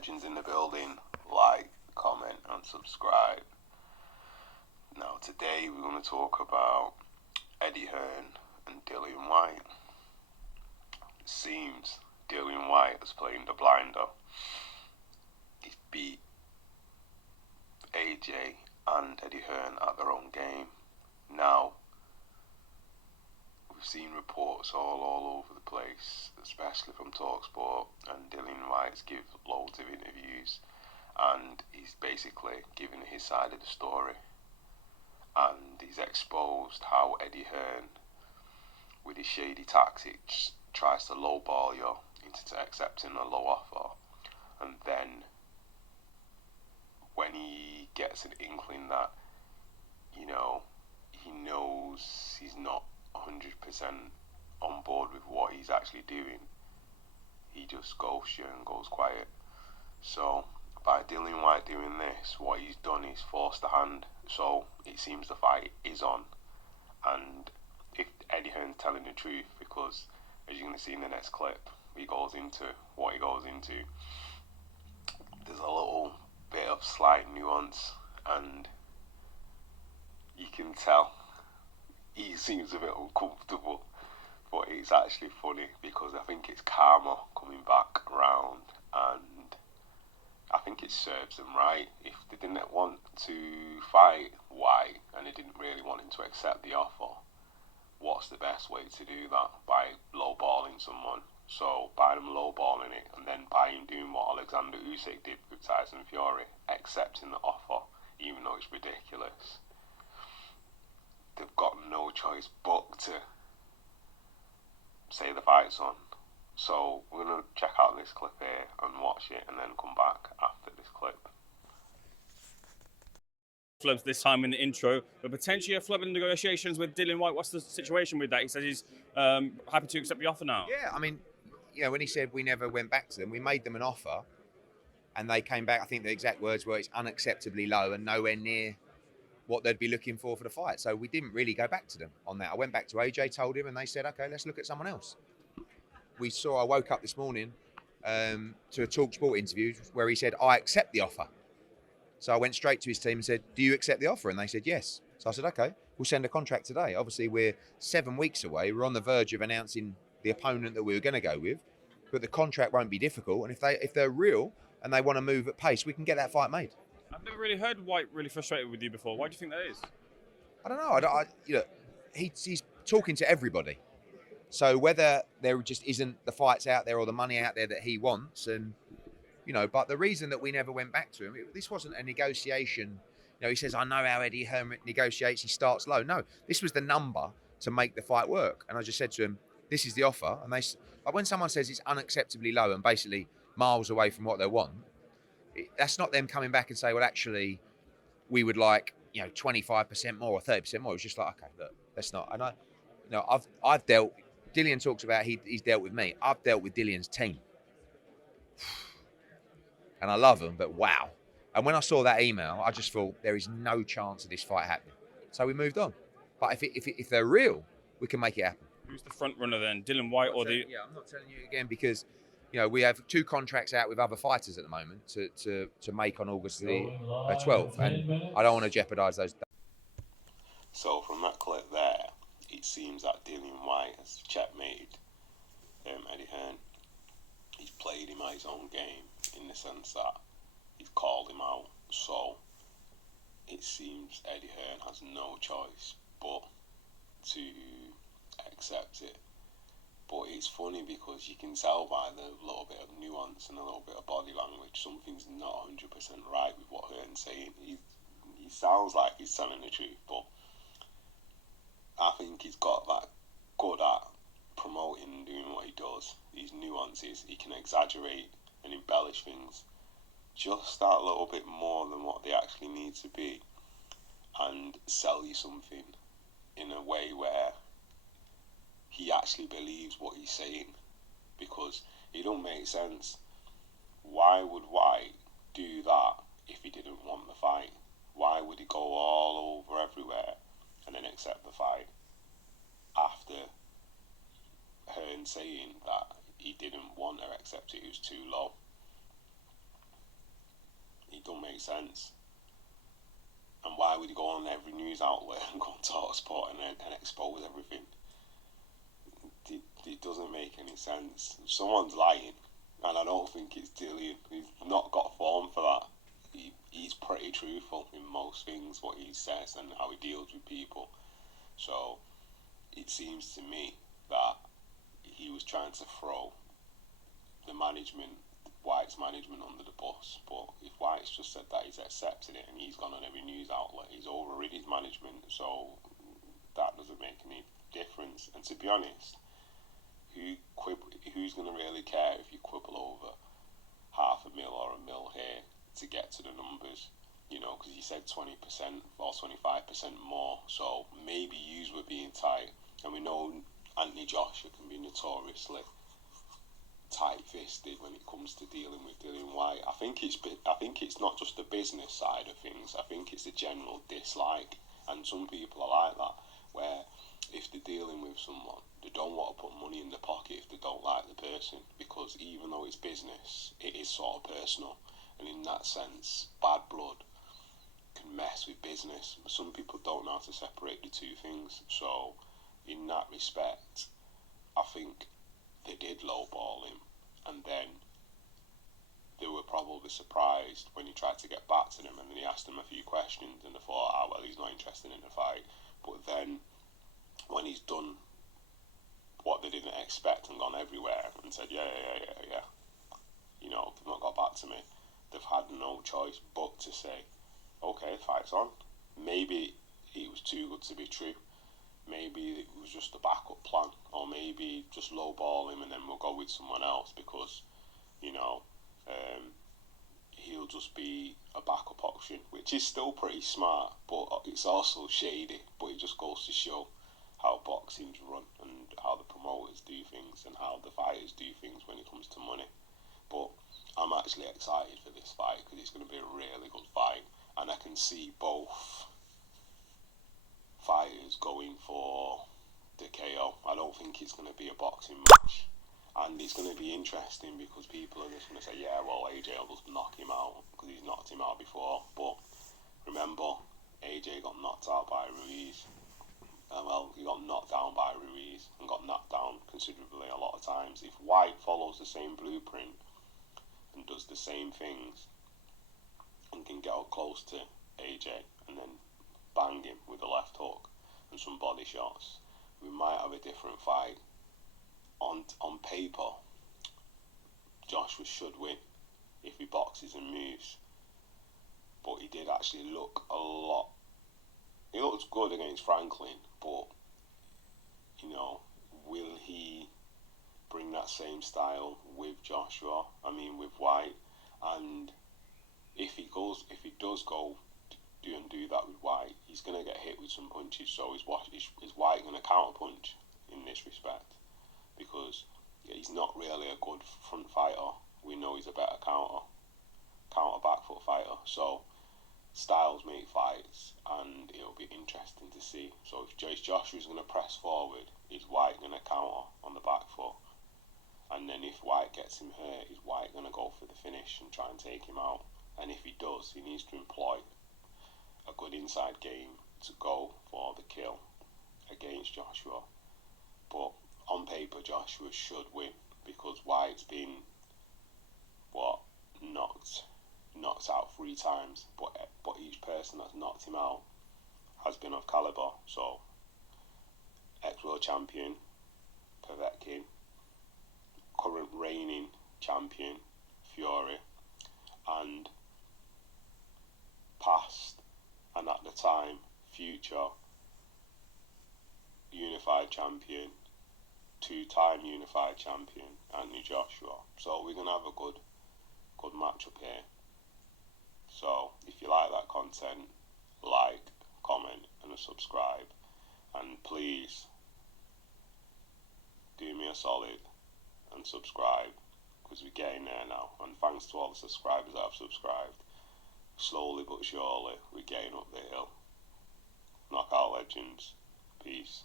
legends in the building. Like, comment, and subscribe. Now, today we're going to talk about Eddie Hearn and Dillian Whyte. It seems Dillian Whyte is playing the blinder. He's beat AJ and Eddie Hearn at their own game. Now, we've seen reports all over the place, especially from TalkSport, and Dillian Whyte's give loads of interviews, and he's basically giving his side of the story, and he's exposed how Eddie Hearn, with his shady tactics, tries to lowball you into accepting a low offer, and then when he gets an inkling that, you know, he knows he's not 100% on board with what he's actually doing, he just ghosts you and goes quiet. So by Dillian Whyte doing this, what he's done is forced the hand. So it seems the fight is on, and if Eddie Hearn's telling the truth, because as you're going to see in the next clip, he goes into what he goes into. There's a little bit of slight nuance, and you can tell he seems a bit uncomfortable, but it's actually funny because I think it's karma coming back around, and I think it serves them right. If they didn't want to fight Whyte and they didn't really want him to accept the offer, what's the best way to do that? By lowballing someone. So by them lowballing it, and then by him doing what Alexander Usyk did with Tyson Fury, accepting the offer, even though it's ridiculous, they've got no choice but to say the fight's on. So we're going to check out this clip here and watch it, and then come back after this clip. Flubs this time in the intro, but potentially a flub in negotiations with Dillian Whyte. What's the situation with that? He says he's happy to accept the offer now. Yeah, I mean, you know, when he said we never went back to them, we made them an offer, and they came back. I think the exact words were, "It's unacceptably low and nowhere near what they'd be looking for the fight." So we didn't really go back to them on that. I went back to AJ, told him, and they said, "Okay, let's look at someone else." I woke up this morning to a TalkSport interview where he said, "I accept the offer." So I went straight to his team and said, "Do you accept the offer?" And they said, "Yes." So I said, "Okay, we'll send a contract today." Obviously, we're 7 weeks away. We're on the verge of announcing the opponent that we were going to go with, but the contract won't be difficult. And if they're real and they want to move at pace, we can get that fight made. I've never really heard Whyte really frustrated with you before. Why do you think that is? I don't know. He's talking to everybody. So whether there just isn't the fights out there or the money out there that he wants, and but the reason that we never went back to him, this wasn't a negotiation. He says, "I know how Eddie Hearn negotiates. He starts low." No, this was the number to make the fight work. And I just said to him, "This is the offer." And when someone says it's unacceptably low and basically miles away from what they want, that's not them coming back and say, "Well, actually, we would like 25% more or 30% more." It's just like, okay, look, that's not. And I've dealt. Dillian talks about he's dealt with me. I've dealt with Dillian's team, and I love them, but wow. And when I saw that email, I just thought there is no chance of this fight happening. So we moved on. But if they're real, we can make it happen. Who's the front runner then, Dillian Whyte or the? Yeah, I'm not telling you again because we have 2 contracts out with other fighters at the moment to make on August the 12th, and I don't want to jeopardise those. So from that clip there, it seems that Dillian Whyte has checkmated Eddie Hearn. He's played him at his own game in the sense that he's called him out. So it seems Eddie Hearn has no choice but to accept it. But it's funny because you can tell by the little bit of nuance and a little bit of body language, something's not 100% right with what Hearn's saying. He sounds like he's telling the truth, but I think he's got that good at promoting and doing what he does. These nuances, he can exaggerate and embellish things just that little bit more than what they actually need to be, and sell you something in a way where he actually believes what he's saying, because it don't make sense. Why would Whyte do that if he didn't want the fight? Why would he go all over everywhere and then accept the fight after Hearn saying that he didn't want to accept it, it was too low? sense. And why would he go on every news outlet and go on TalkSport and expose everything? It doesn't make any sense. Someone's lying, and I don't think it's Dillian. He's not got form for that. He's pretty truthful in most things, what he says and how he deals with people. So it seems to me that he was trying to throw the management, Whyte's management, under the bus. But if Whyte's just said that he's accepted it and he's gone on every news outlet, he's overridden his management, so that doesn't make any difference. And to be honest, who's going to really care if you quibble over $500,000 or $1 million here to get to the numbers? You know, because you said 20% or 25% more, so maybe yous were being tight. And we know Anthony Joshua can be notoriously tight-fisted when it comes to dealing with Dillian Whyte. I think it's not just the business side of things. I think it's a general dislike, and some people are like that, where if they're dealing with someone, they don't want to put money in their pocket if they don't like the person, because even though it's business, it is sort of personal, and in that sense, bad blood can mess with business. Some people don't know how to separate the two things, so in that respect, I think they did lowball him, and then they were probably surprised when he tried to get back to them, and then he asked them a few questions, and they thought, well, he's not interested in the fight. But then when he's done what they didn't expect and gone everywhere and said, yeah, you know, they've not got back to me, they've had no choice but to say, okay, the fight's on. Maybe it was too good to be true. Maybe it was just a backup plan, or maybe just lowball him and then we'll go with someone else because, you know, he'll just be a backup option, which is still pretty smart, but it's also shady. But it just goes to show how boxing's run and how the promoters do things and how the fighters do things when it comes to money. But I'm actually excited for this fight because it's going to be a really good fight, and I can see both fighters going for the KO. I don't think it's going to be a boxing match, and it's going to be interesting because people are just going to say, yeah, well, AJ will just knock him out because he's knocked him out before. But remember, AJ got knocked out by Ruiz. Well, he got knocked down by Ruiz and got knocked down considerably a lot of times. If Whyte follows the same blueprint and does the same things and can get up close to AJ and then bang him with a left hook and some body shots, we might have a different fight. On paper, Joshua should win if he boxes and moves, but he did actually look a lot. He looked good against Franklin, but you know, will he bring that same style with Joshua? I mean, with Whyte, and if he does go do that with Whyte, he's going to get hit with some punches. So is Whyte going to counter punch in this respect? Because he's not really a good front fighter. We know he's a better counter back foot fighter. So styles make fights, and it'll be interesting to see. So if Joshua's going to press forward, is Whyte going to counter on the back foot? And then if Whyte gets him hurt, is Whyte going to go for the finish and try and take him out? And if he does, he needs to employ a good inside game to go for the kill against Joshua. But on paper, Joshua should win because Whyte's been knocked out 3 times, but each person that's knocked him out has been of caliber. So ex-world champion Povetkin, current reigning champion Fury, and past and at the time future unified champion, 2-time unified champion Anthony Joshua. So we're gonna have a good matchup here. So if you like that content, like, comment and subscribe, and please do me a solid and subscribe because we're getting there now, and thanks to all the subscribers that have subscribed. Slowly but surely we're getting up the hill. Knockout Legends. Peace.